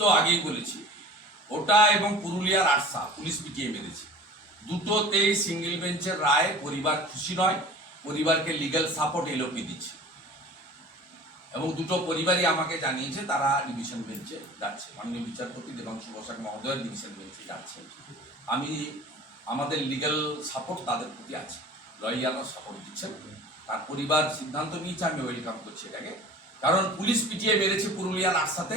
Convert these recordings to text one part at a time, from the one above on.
তো আগেই বলেছি, ওটা এবং পুরুলিয়ার আরসা পুলিশ পিটিয়ে মেরেছে। দুটোতেই সিঙ্গেল বেঞ্চের রায়, পরিবার খুশি নয়, পরিবারকে লিগ্যাল সাপোর্ট এলোপি দিচ্ছে। এবং দুটো পরিবারই আমাকে জানিয়েছে, তারা ডিভিশন বেঞ্চে যাচ্ছে। মাননীয় বিচারপতি দেবাংশু বসাক মহোদয়ের ডিভিশন বেঞ্চে যাচ্ছে আমি, আমাদের লিগ্যাল সাপোর্ট তাদের প্রতি আছে। লয়াররা সাপোর্ট দিচ্ছেন। তার পরিবার সিদ্ধান্ত নিয়েছে, আমি ওয়েলকাম করছি এটাকে। কারণ পুলিশ পিটিয়ে মেরেছে পুরুলিয়ার আশাতে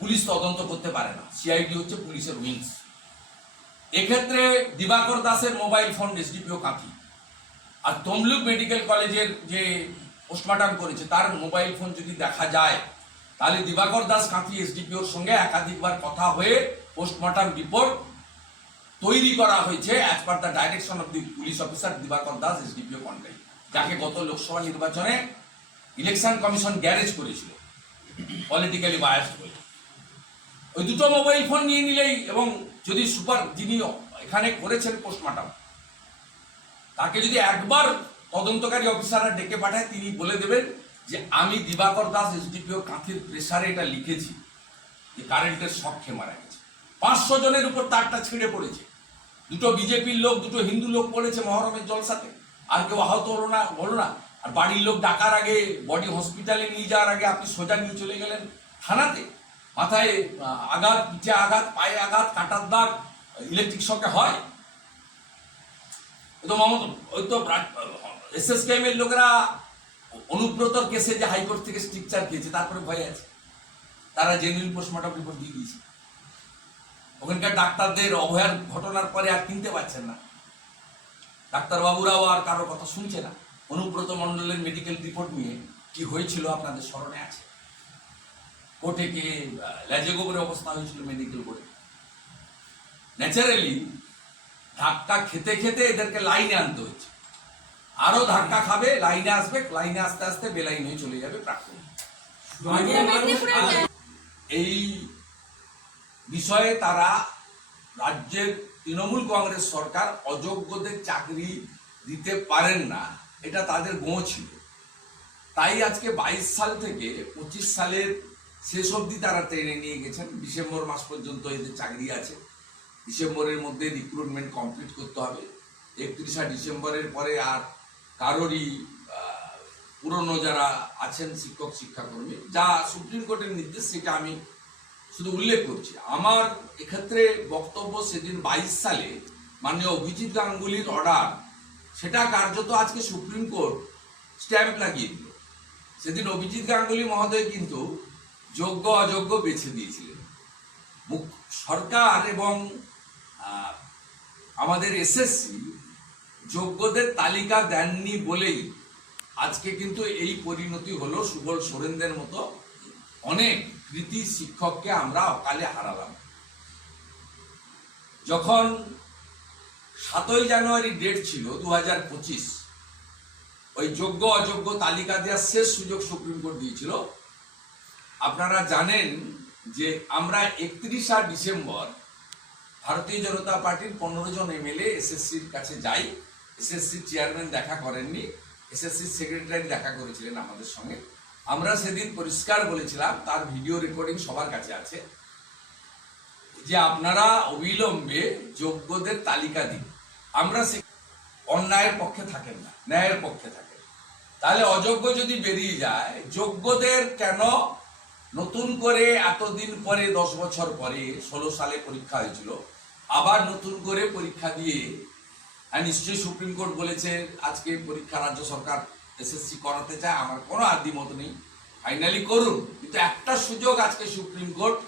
পুলিশ তদন্ত করতে পারে না। সিআইডি হচ্ছে পুলিশের উইংস এক্ষেত্রে দিবাকর দাসের mobile phone S D P O Kanthi আর তমলুক মেডিকেল কলেজের যে পোস্টমর্টম করেছে, তার মোবাইল ফোন যদি দেখা যায়, তাহলে দিবাকর দাস কাঁথি এসডিপিওর সঙ্গে একাধিকবার কথা হয়ে পোস্টমর্টম রিপোর্ট তৈরি করা হয়েছে as per the direction of the police officer Dibakar Das S D P O Contai যাকে গত লোকসভা নির্বাচনে ইলেকশন কমিশন গ্যারেজ করেছিল। পলিটিক্যালি বায়াস বলে। ওই দুটো মোবাইল ফোন নিয়ে নিলেই এবং যদি সুপার যিনি এখানে করেছেন পোস্টমর্টম তাকে যদি একবার তদন্তকারী অফিসাররা ডেকে পাঠায়, তিনি বলে দেবেন যে আমি দিবাকর দাস এসডিপিও কাঁথির প্রেসারে এটা লিখেছি, যে কারেন্টের শখে মারা গেছে পাঁচশো জনের উপর তারটা ছিঁড়ে পড়েছে। দুটো বিজেপির লোক, দুটো হিন্দু লোক পড়েছে মহরমের জলসাতে। আর কেউ আহত হলো না হলো না। আর বাড়ির লোক ডাকার আগে বডি হসপিটালে নিয়ে যাওয়ার আগে আপনি সোজা নিয়ে চলে গেলেন থানাতে। মাথায় আঘাত পিঠে আঘাত, পায়ে আঘাত, কাটার দাগ ইলেকট্রিক শকে হয়। তো ওই তো এসএসকেএম এর লোকেরা অনুব্রতর কেসে যে হাইকোর্ট থেকে স্ট্রিকচার খেয়েছে তারপরে ভয় আছে। তারা জেনুইন পোস্টমর্টম রিপোর্ট দিয়ে দিয়েছে। ওখানকার ডাক্তারদের অভয়ার ঘটনার পরে আর কিনতে পারছেন না। ডাক্তারবাবুরাও আর কারও কথা শুনছে না। অনুব্রত মণ্ডলের মেডিকেল রিপোর্ট নিয়ে কি হয়েছিল আপনাদের স্মরণে আছে? কোর্টে কে লেজে গোবরে অবস্থা হয়েছিল মেডিকেল করে ন্যাচারালি ধাক্কা খেতে খেতে এদেরকে লাইনে আনতে হচ্ছে আরও ধাক্কা খাবে লাইনে আসবে লাইনে আস্তে আস্তে বেলাইন হয়ে চলে যাবে প্রাক্তন। এই বিষয়ে তারা রাজ্যের তৃণমূল কংগ্রেস সরকার অযোগ্যদের চাকরি দিতে পারেন না এটা তাদের গোঁ ছিল। তাই আজকে বাইশ সাল থেকে পঁচিশ সালের শেষ অবধি তারা ট্রেনে নিয়ে গেছেন। ডিসেম্বর মাস পর্যন্ত এদের চাকরি আছে। ডিসেম্বরের মধ্যে রিক্রুটমেন্ট কমপ্লিট করতে হবে। একত্রিশা ডিসেম্বরের পরে আর কারোরই পুরনো যারা আছেন শিক্ষক, শিক্ষাকর্মী, যা সুপ্রিম কোর্টের নির্দেশ, সেটা আমি শুধু উল্লেখ করছি। আমার এক্ষেত্রে বক্তব্য সেদিন বাইশ সালে মাননীয় অভিজিৎ গাঙ্গুলির অর্ডার সেটা কার্যত আজকে সুপ্রিম কোর্ট স্ট্যাম্প লাগিয়ে দিল। সেদিন অভিজিৎ গাঙ্গুলি মহোদয় কিন্তু যোগ্য, অযোগ্য বেছে দিয়েছিলেন সরকার এবং আমাদের এসএসসি যোগ্যদের তালিকা দেননি বলেই আজকে কিন্তু এই পরিণতি হলো সুবল সোরেনদের মতো অনেক কৃতি শিক্ষককে আমরা অকালে হারালাম। যখন সাতই জানুয়ারি ডেট ছিল দু হাজার পঁচিশ, ওই যোগ্য, অযোগ্য তালিকা দেওয়ার শেষ সুযোগ সুপ্রিম কোর্ট দিয়েছিল আপনারা জানেন যে আমরা একত্রিশা ডিসেম্বর ভারতীয় জনতা পার্টির পনেরো জন এমএলএ এসএসসির কাছে যাই। এসএসসির চেয়ারম্যান দেখা করেননি এসএসসির সেক্রেটারি দেখা করেছিলেন আমাদের সঙ্গে। আমরা সেদিন পরিষ্কার বলেছিলাম, তার ভিডিও রেকর্ডিং সবার কাছে আছে, যে আপনারা অবিলম্বে যোগ্যদের তালিকা দিন। আমরা সে অন্যায়ের পক্ষে থাকেন না, ন্যায়ের পক্ষে থাকেন। তাহলে অযোগ্য যদি বেরিয়ে যায়, যোগ্যদের কেন নতুন করে এতদিন পরে, দশ বছর পরে, ষোলো সালে পরীক্ষা হয়েছিল। আবার নতুন করে পরীক্ষা দিয়ে নিশ্চয়ই সুপ্রিম কোর্ট বলেছে, আজকে পরীক্ষা রাজ্য সরকার এসএসসি করাতে চায়, আমার কোনো আদিমত নেই। ফাইনালি করুন। কিন্তু একটা সুযোগ আজকে সুপ্রিম কোর্ট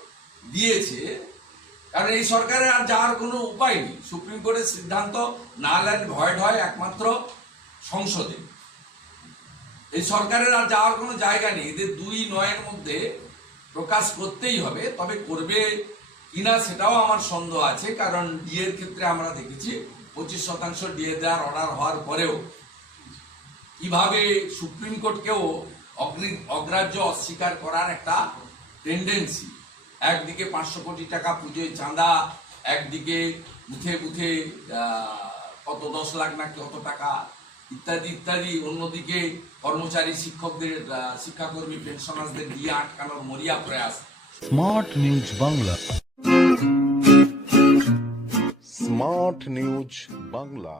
দিয়েছে। কারণ এই সরকারের আর যাওয়ার কোনো উপায় নেই। সুপ্রিম কোর্টের সিদ্ধান্ত না ল্যান্ড ভয়েড হয় একমাত্র সংসদে। এই সরকারের আর যাওয়ার কোনো জায়গা নেই। এদের দুই নয়ের মধ্যে প্রকাশ করতেই হবে, তবে করবে কিনা সেটাও আমার সন্দেহ আছে, কারণ ডিএর ক্ষেত্রে আমরা দেখেছি পঁচিশ শতাংশ ডিএ দেওয়ার অর্ডার হওয়ার পরেও কীভাবে সুপ্রিম কোর্টকেও অগ্নি, অগ্রাহ্য অস্বীকার করার একটা টেন্ডেন্সি একদিকে পাঁচশো কোটি টাকা পুজোয় চাঁদা, একদিকে বুথে বুথে কত দশ লাখ না কত টাকা ইত্যাদি ইত্যাদি। অন্যদিকে কর্মচারী শিক্ষকদের শিক্ষাকর্মী পেনশনার্সদের দিয়ে আটকানোর মরিয়া প্রয়াস। Smart news Bangla. Smart news Bangla.